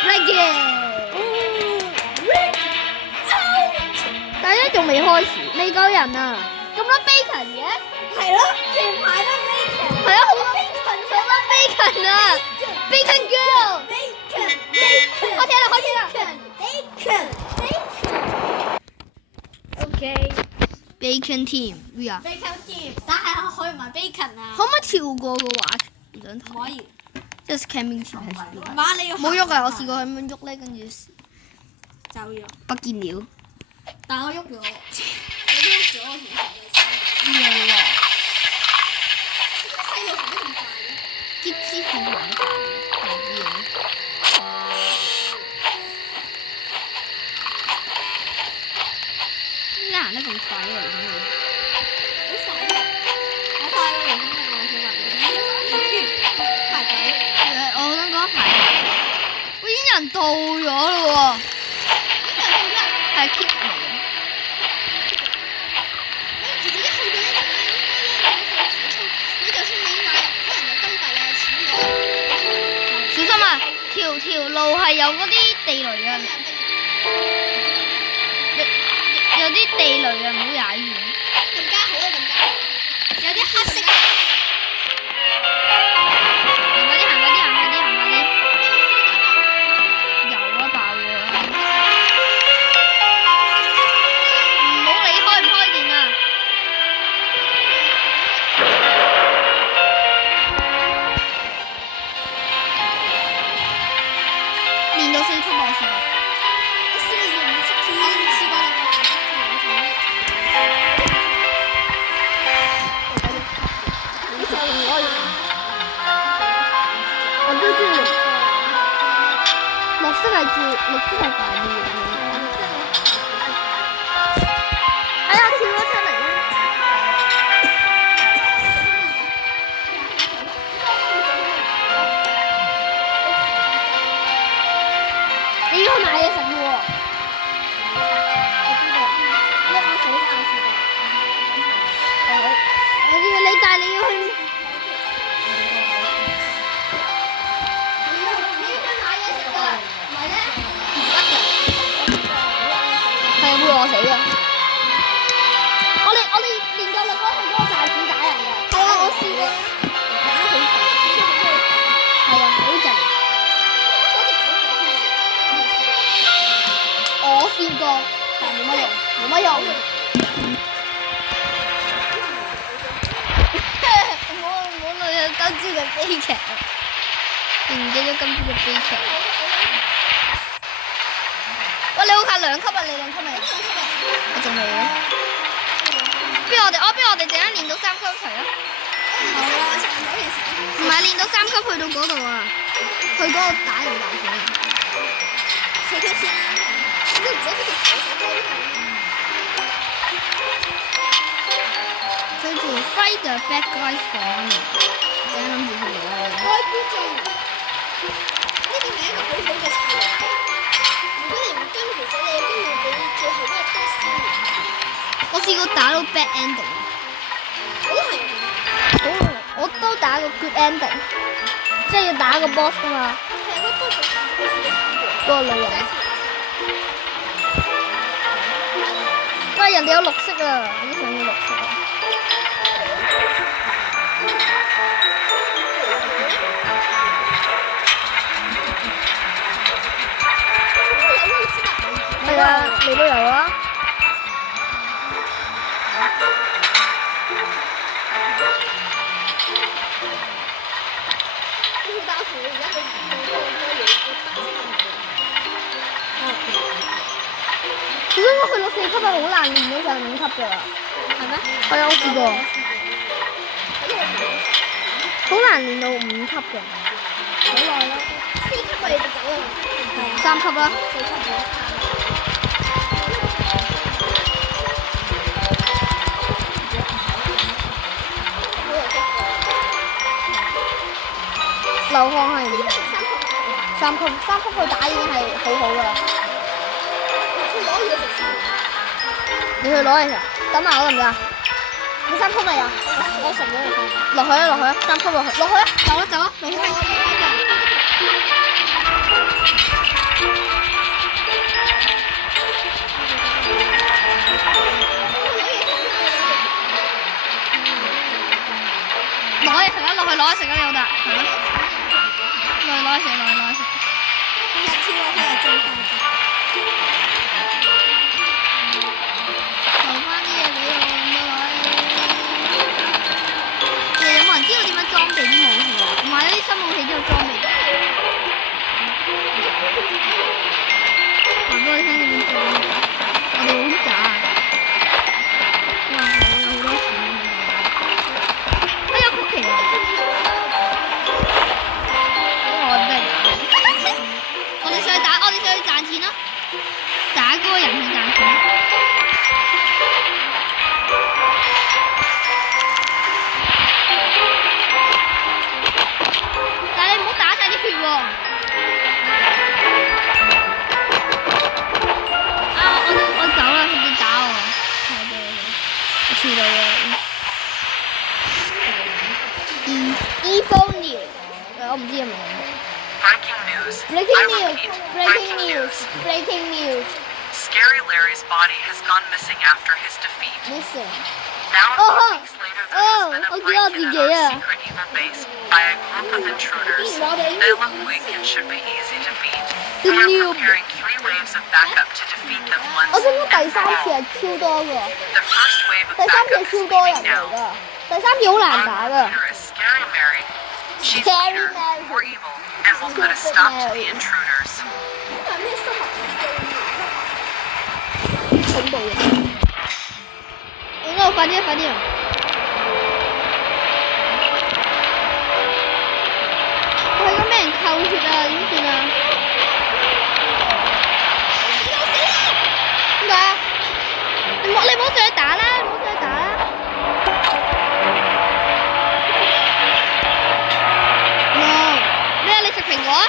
Ready。但係咧仲未開始，未夠人啊！咁多 bacon 嘅？係咯，全排都 bacon。係啊，好多 bacon 啊 ！Bacon girl。開車啦，開車啦。OK。Bacon team，we are。bacon team，但係可以唔係 bacon 啊？可唔可以跳過個畫？唔想睇。可以。 Just camping trip。媽，你要冇喐啊！我試過咁樣喐咧，跟住走咗。不見了。但我喐咗，我喐咗我同佢呢個細路行得咁快嘅？結肢好玩嘅，點解行得咁快啊？好快啊！我快過你先得，我想話你。排隊。我想講排隊，已經有人到咗咯喎。係 keep 嚟嘅。其實一去到呢度咧，你就算你買可能有金幣啊、錢啊，小心啊！條路係有嗰啲地雷啊，有啲地雷啊，唔好踩住。更加好啊！更加好。有啲黑色。行快啲，行快啲，行快啲，行快啲。有啊，爆喎！唔好理開唔開電啊！練到4級我試過。我試過練5級添。我唔試過練到5級我都知綠色係快啲嘅。哎呀，跳咗出嚟啦！你要去買嘢食嘅喎。我要你帶你要去。係會餓死㗎！我哋練夠力嗰去嗰個大市打人㗎。係啊，我試過。打好快。係啊，好勁。我試過，但係冇乜用，冇乜用。我女有今朝嘅悲劇啊！唔記得今朝嘅悲劇。喂，你好近2級啊！你2級未？我仲未啊！不如我哋陣間練到3級一齊啊！唔係練到3級去到嗰度啊，去嗰個打人大戰啊！4級先啦，都唔使俾條手手推佢做 Fight the Bad Guys for Money， 陣間諗住去攞啊！各位觀眾，呢個係一個好好嘅策略。如果你唔跟，其實你有機會俾最後嗰個 boss 消滅。我試過打到 bad ending， 我都係。我都打過 good ending， 即係要打個 boss 㗎嘛。係啊，嗰個 boss 係嗰個女人。喂，人哋有綠色啊！我都想要綠色啊！係啊，你都有啊。要打佢，而家佢好多嘢其實我去到4級係好難練到上5級㗎。係咩？係啊，我試過。好難練到5級㗎。好耐啦，4級我哋就走啦。係啊。 3級啦。 4級咗。流汗係3級去打已經係好好㗎啦。你去攞嘢食，等埋我得唔得啊？你3級未啊？我食咗你先。落去啊，落去啊，3級落去啊，走啊，走啊，落去。攞去食，攞去食。佢日跳落去又最快啫。留翻啲嘢俾我咁多女。其實有冇人知道點樣裝備啲武器啊？買咗啲新武器之後裝備。話俾我聽點做啊！我哋好渣啊！哇！我有好多錢啊！哎呀，曲奇啊！我真係打。我哋上去打，我哋上去賺錢啦！打嗰個人去賺錢。但係你唔好打晒啲血喎！我走啦，佢哋打我。係對，我跳到啦。Evil News，我唔知有冇。Breaking news. Scary Larry's body has gone missing after his defeat. Listen. Now, 4 weeks later, there has been a 我見到 break-in 自 at 己 our 啊！ secret evil base by a group of intruders. They look weak and should be easy to beat. We are preparing 3 waves of backup to defeat them 我 once 想講 and 第三 for 次 all. 係超多㗎， The first wave of 第三次 backup 係 is 超多人 leaving 嚟 now. 㗎，第三次好難 Our 打㗎。 leader is Scary Mary. She's Scary leader, Mary. or evil, and will put a stop to the intruders. 係咩生物恐怖嘅。應該快啲啊！快啲啊！我係咁俾人扣血啊！點算啊？點解啊？你唔好上去打啦！你唔好上去打啦！No 咩啊？你食蘋果啊？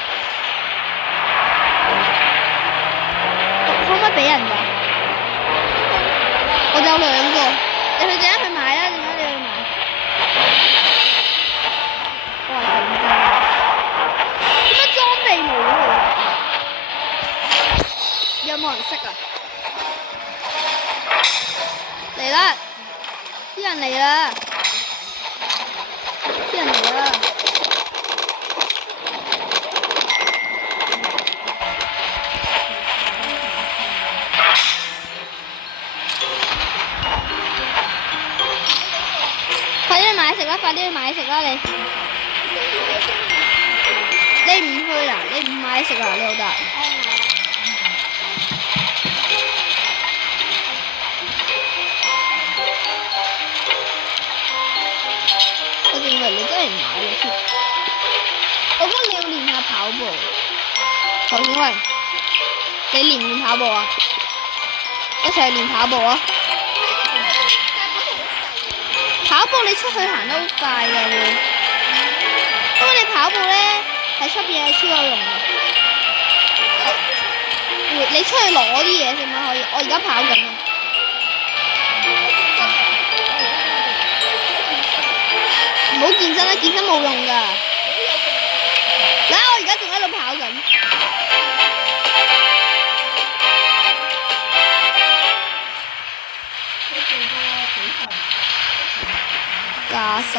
可唔可以俾人㗎？我就有2個，你去陣間去買啦，陣間你去買。哇！勁真啊！點解裝備冇佢？有冇人識啊？嚟啦！啲人嚟啦！啲人嚟啦！快啲去買食啦！快啲去買食啦！你唔去啦？你唔買食啊？你老豆。我仲以為你真係唔買咗添。我覺得你要練下跑步。何小慧，你練唔練跑步啊？一齊練跑步啊！跑步你出去行得好快㗎會，不過你跑步咧喺出邊係超有用嘅。你出去攞啲嘢先啦，可以。我而家跑緊啊！唔好健身啦，健身冇用㗎。嗱，我而家仲喺度跑緊。加薪。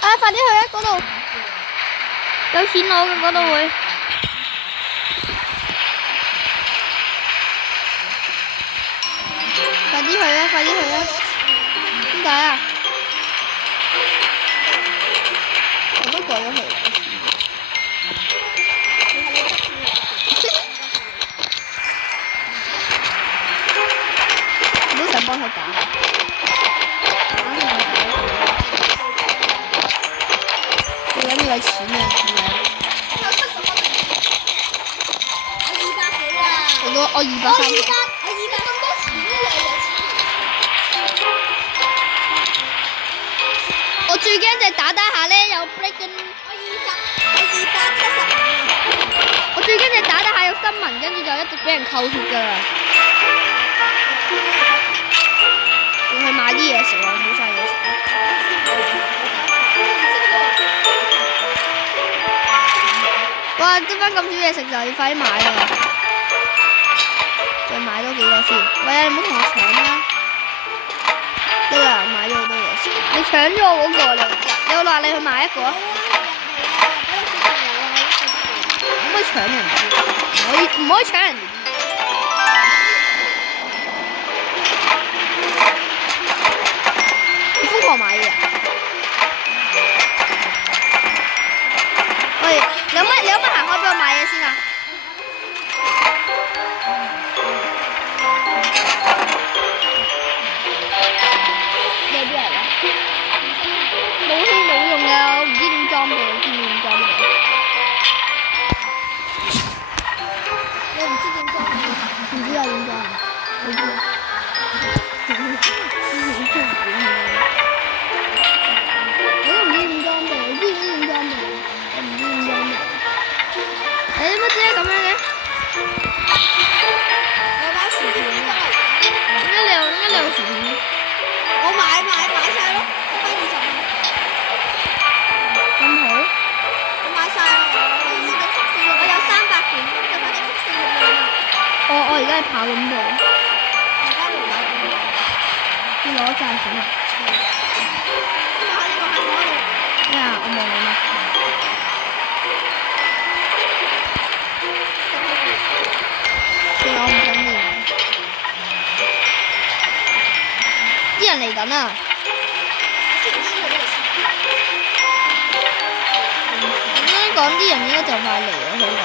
啊！快啲去啊！嗰度有錢攞嘅，嗰度會。快啲去啊！快啲去啊！點解啊？我都過咗去啦。我都想幫佢打。你諗住有錢啊？我230。我200咁多錢都有錢。我最驚就係打下咧有 breaking。我最驚就係打下有新聞，跟住就一直俾人扣血㗎。要去買啲嘢食喎，冇晒嘢食。哇！得翻咁少嘢食就要快啲買啦。再買多幾個先。喂，你唔好同我搶啦。得啦，買咗好多嘢食。你搶咗我嗰個你。有話你去買一個，好啊，係人哋啊，俾我可唔可以搶人哋？唔可以搶人哋啲嘢。你瘋狂買嘢啊！喂，你可唔可以行開俾我買嘢先啊？有啲人啊，武器冇用㗎，我唔知點裝備，我知唔知點裝備？你唔知點裝？唔知啊，點裝啊？我知。我都唔知點裝備，我知唔知點裝備？我唔知點裝備。誒乜啫咁樣嘅？我買薯片啊！點解你有薯片？我買晒咯，我花20蚊。咁好？我買晒啦，我已經曲線我有300件，就快啲曲線6啊！我而家係跑緊步，而家冇買緊。要攞債錢啊！咩啊？我望你咩？我唔想練。啲人嚟緊啊！香港啲人應該就快嚟啊！香港。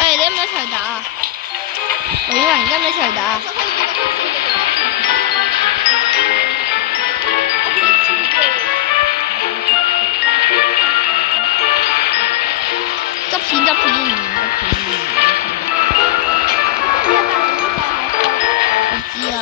誒，你唔一齊打啊？我以為人家唔一齊打。執錢。我知啊。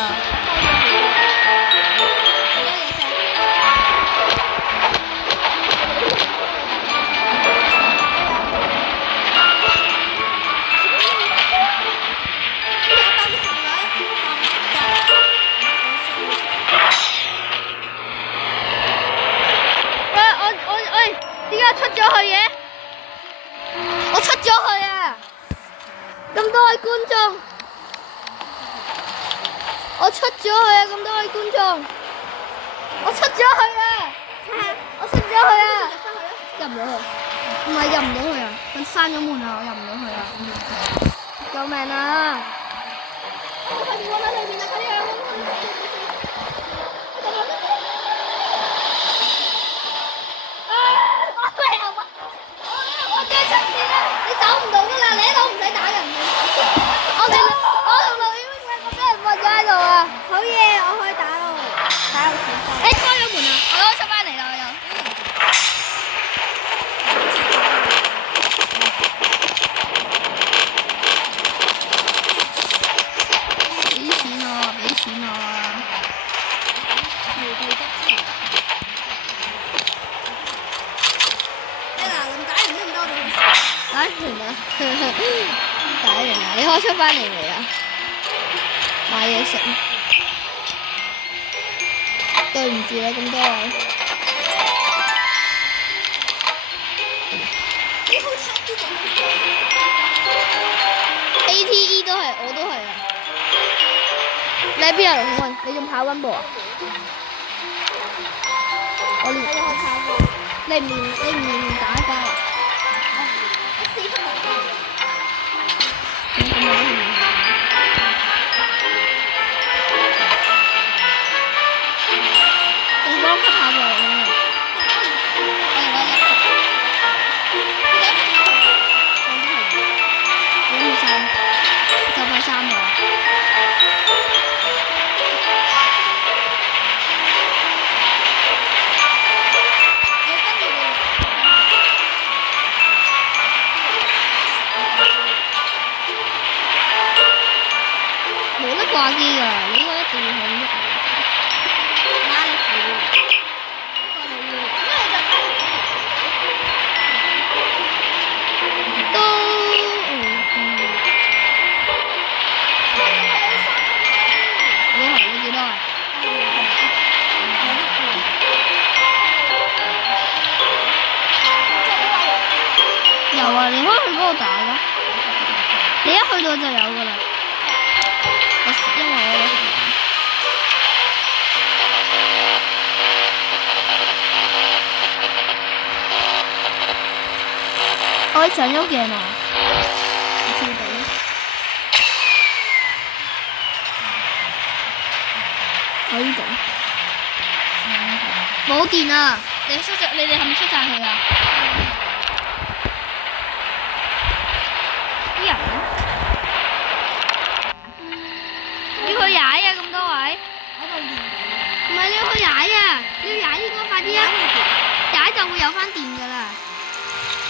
喂，點解出咗去嘅？我出咗去啊！咁多位觀眾，我出咗去啊！咁多位觀眾，我出咗去啊！我出咗去啊！入唔到去，唔係入唔到去啊！佢閂咗門啊！我入唔到去啊！救命啊！快啲揾到裏面啦！快啲啊！我驚出事啦！你走唔到噶啦，你一路唔使打人嘅。我同路英我俾人罰咗喺度啊！好嘢，我可以打咯，打到全身。誒，開咗門啊！我都出翻嚟啦，我又。俾錢我啊！打完啦，你可以出翻嚟未啊？買嘢食。對唔住啦，咁多位。ATE 都係，我都係啊。你喺邊啊，龍永？你仲跑緊步啊？我練。你唔練打交啊？仲幫級跑步咁啊！就快3個。冇得掛機㗎，呢個一定要響喐。都你係你幾多啊？有啊，你可以去嗰度打㗎。你一去到就有噶啦。因為我有時間。我可以上咗鏡啊！我跳到。我呢度。冇電啊！你哋係咪出晒去啊？啲人咧？要去踩啊！咁多位。唔係你要去踩啊！你要踩應該快啲啊！踩就會有翻電㗎啦。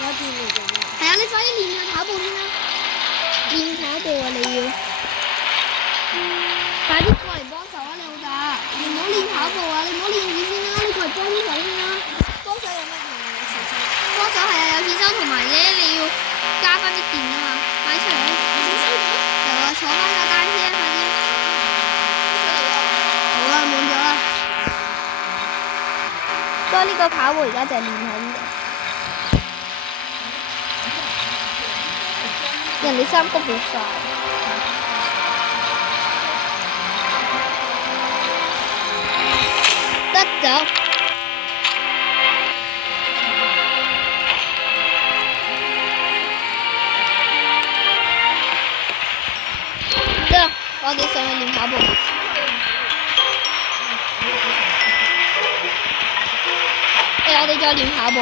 有電嚟做咩？係啊！你快啲練下跑步先啦。練跑步啊！你要。快啲過嚟幫手啊！你老豆，你唔好練跑步啊！你唔好練住先啦，你過嚟幫啲手先啦。幫手有乜用啊？有錢收。幫手係啊，有錢收同埋咧，你要加翻啲電啊嘛，快啲出嚟啦！有錢收咗？有啊，坐翻架單車啊，快啲！好啦，滿咗啦。所以呢個跑步而家就係練喺呢度。人哋三谷好快。得走。得，我哋上去練跑步。我哋再練跑步。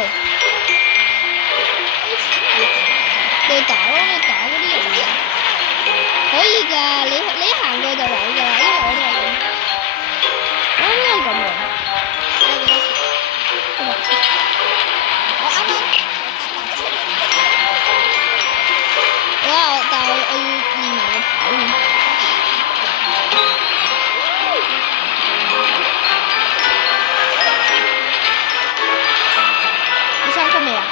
你打咯，你打嗰啲人。可以㗎，你一行過就有㗎啦，因為我都係咁。我都係咁樣。我啱啱但係我要練埋個跑練。你上課未啊？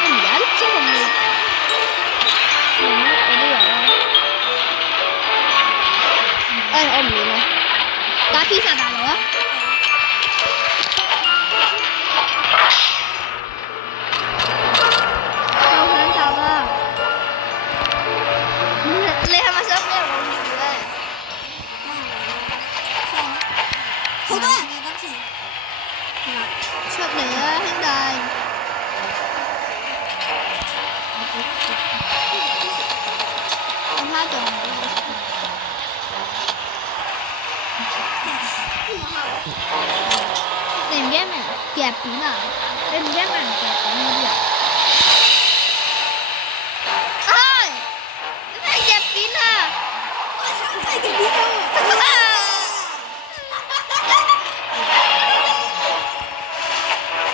我唔記得咗係咪？我都有啊。我唔練啦。打披薩大佬啊！你係咪想俾人攞住咧？好多人嘅今次。出嚟啦，兄弟！我蝦仲唔你唔驚咩？夾扁啊！你唔驚俾人夾扁嗰啲啊？唉！你俾人夾扁啊！我真係夾扁咗。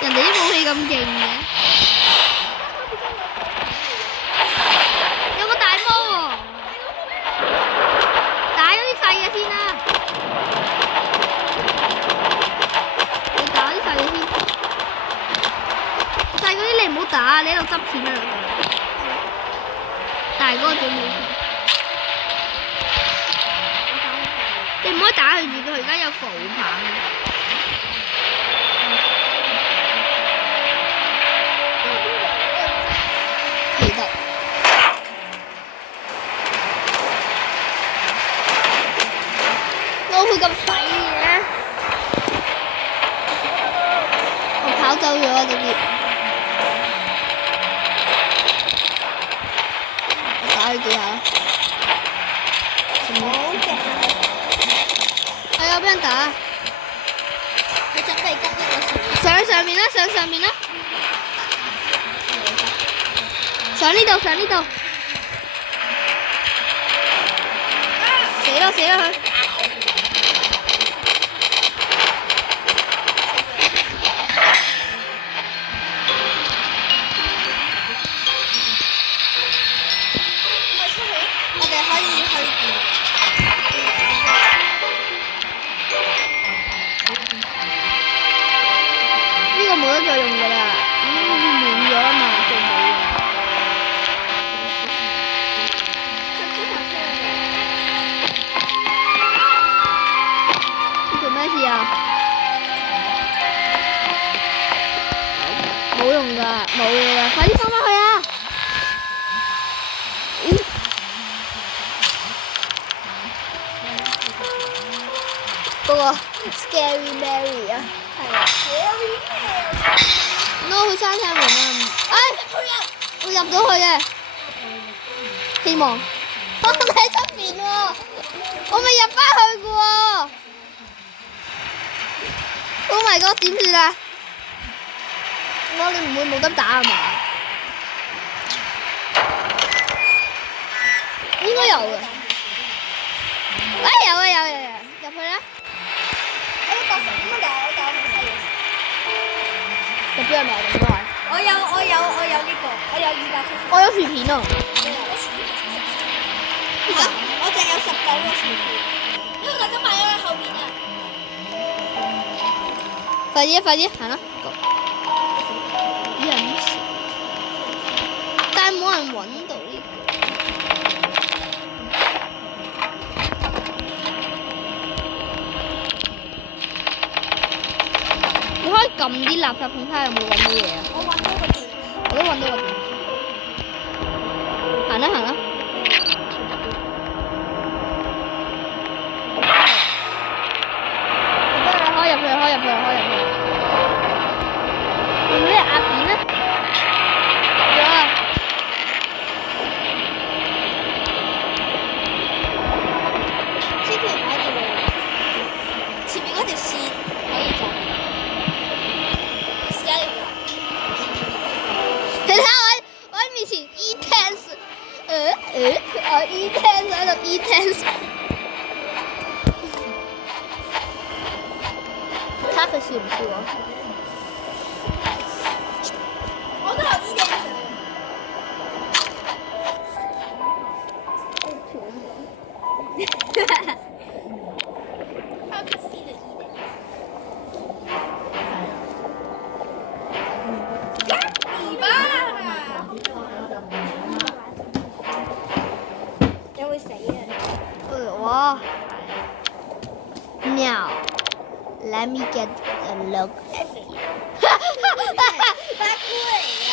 人哋啲武器咁勁嘅，有個大魔喎，打咗啲細嘅先啦，你打啲細嘅先，細嗰啲你唔好打，你喺度執錢啊！大嗰個最冇錢，你唔可以打佢住，佢而家有防護棒。佢咁細嘅，我跑走咗啊！直接，我打佢幾下。好勁啊！係啊，俾人打。你準備跟一個上上面啦，上上面啦。上呢度，上呢度。死啦死啦佢！我哋可以去呢個冇得再用㗎啦，已經滿咗啦嘛，仲冇用。冇用㗎，冇用㗎，快啲收翻去啊！嗰個 Scary Mary 啊，係啊，No 佢閂晒門啊！哎，我入到去嘅，希望我喺出邊喎，我未入翻去嘅喎。Oh my god，點算啊？我你唔會冇得打係嘛？應該有嘅。哎，有啊有啊有啊，入去啦！我要80點乜嘢？但我冇細嘢。入邊係咪咁多啊？我有呢個，我有270。我有薯片啊！嚇！我淨有19個薯片，因為大家買咗喺後面啊。快啲快啲行啦！人少，但係冇人揾到呢個。你可以撳啲垃圾桶睇下有冇揾到嘢啊！我揾到個電，我都揾到個電。行啦行啦！開入去！用咩壓扁咧？有啊！千祈唔好喺度，前面嗰條線可以走。試下呢個。你睇我喺面前 E-tense， 我 E-tense 喺度 E-tense。睇下佢笑唔笑啊？我都有呢啲。還有可惜的一點。你吧！你會死啊！哇！Now let me get a look。八姑嚟㗎。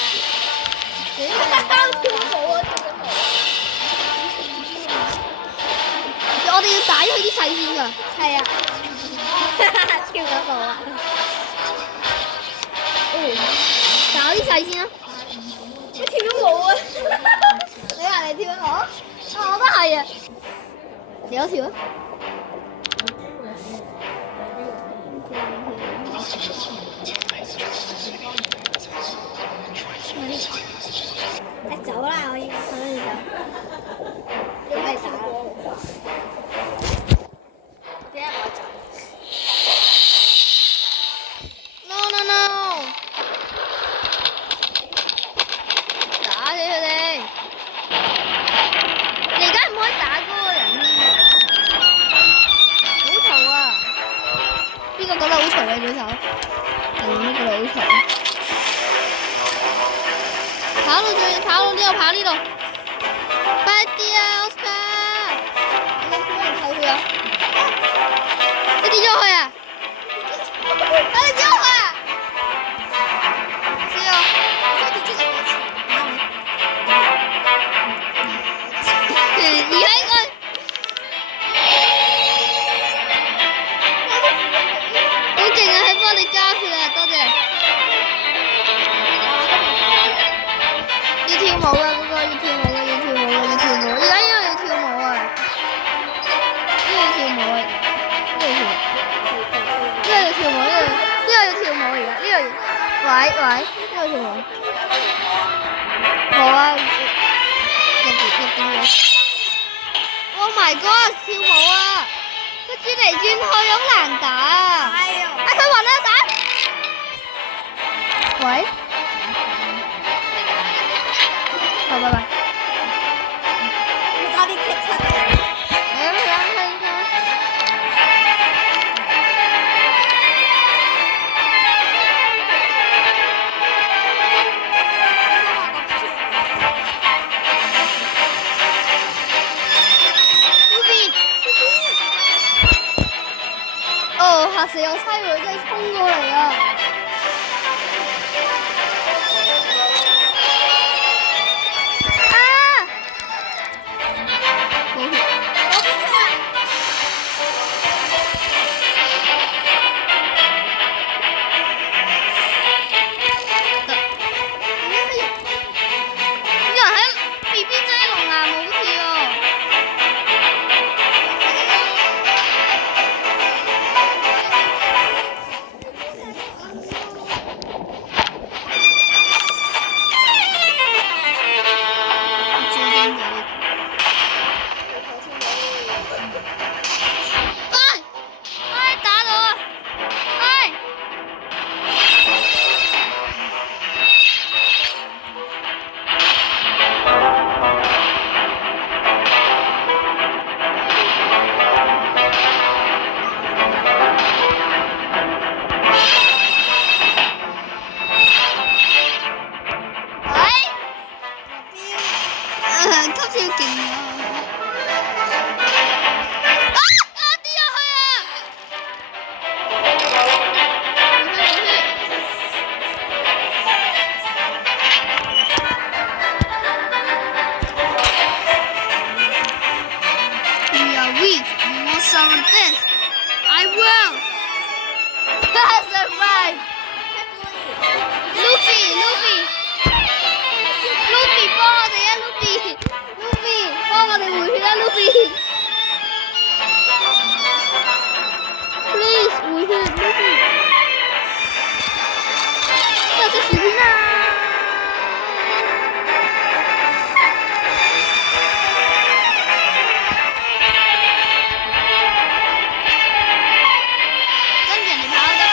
跳舞啊！我哋要打咗佢啲細先㗎。係啊。跳緊舞啊！打啲細先啦。你跳緊舞啊！你話你跳緊舞？啊，我都係啊。你有跳啊？走啦！我要走。你咪打。點解我走 ？No！ 打死佢哋！你而家唔可以打嗰個人添啊！好嘈啊！邊個覺得好嘈嘅舉手？呢個好嘈。跑呢度！快啲啊 ，Oscar！你有冇人睇佢啊？你跌咗去啊？你跌咗去啊？知啊！而喺好勁啊！喺幫你加血啊，多謝。要跳舞啊！嗰個要跳舞嘅，而家呢個要跳舞啊！呢個要跳舞啊！呢個要跳舞，呢個要跳舞而家，呢個要喂，呢個跳舞。好啊！Oh my god！跳舞啊！佢轉嚟轉去好難打啊！佢暈啦打！喂？好，拜拜。我差啲踢親你。哦，嚇死我！差佢真係衝過嚟啊！ on this. I will survive. Luffy 幫我哋啊 Luffy 幫我哋回血啊 Luffy。Please 回血 Luffy。又食薯片啊！跟住人哋跑得㗎啦。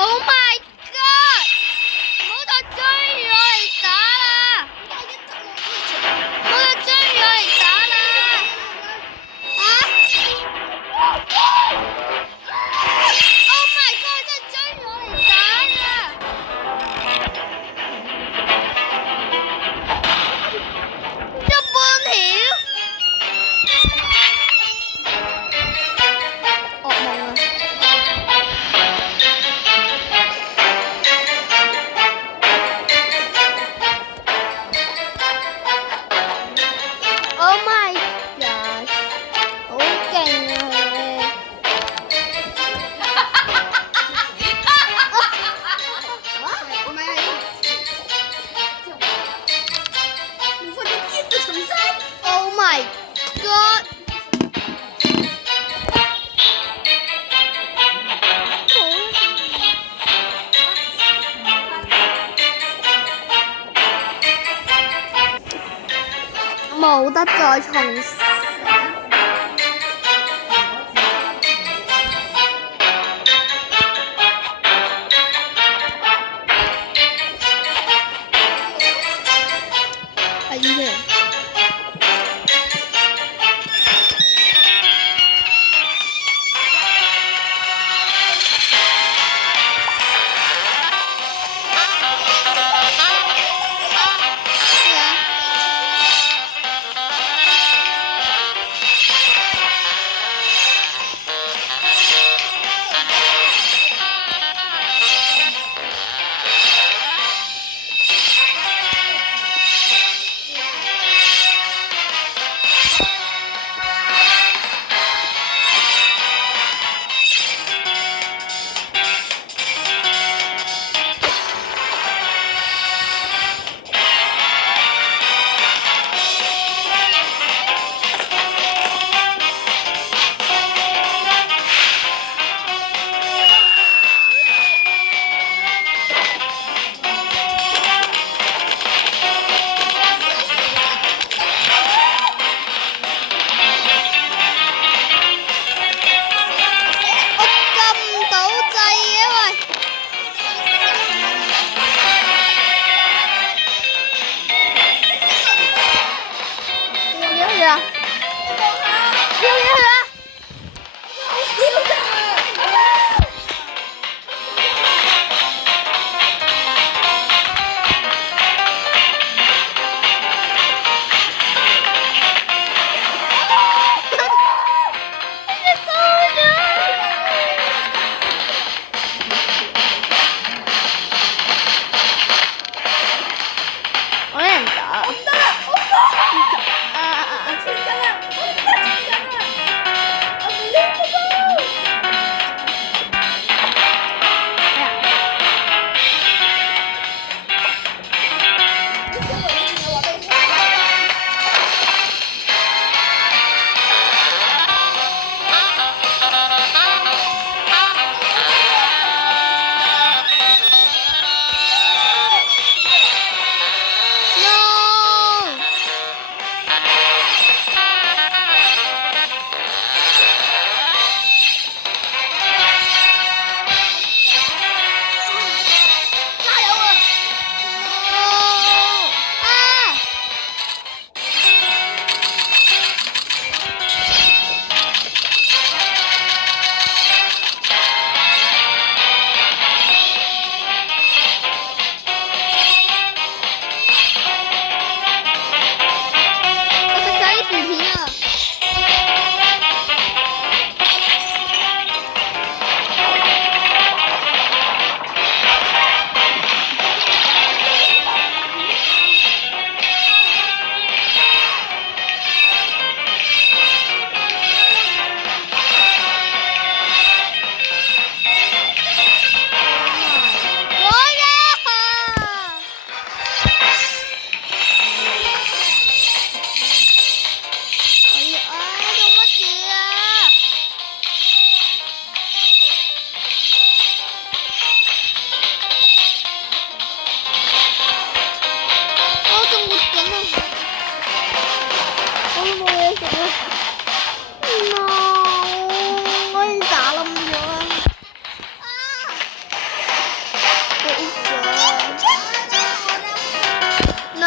Oh my god！ 唔好再追住我嚟打啦！唔好再追住我嚟打啦！啊 ！Oh my god！ 真係追住我嚟打㗎！一半條。噩夢啊！Oh my god！ 好勁啊佢哋！我们要一起。5分钟击不成三。Oh my god！ 冇得再重試。係嘅。咩啊？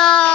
啦。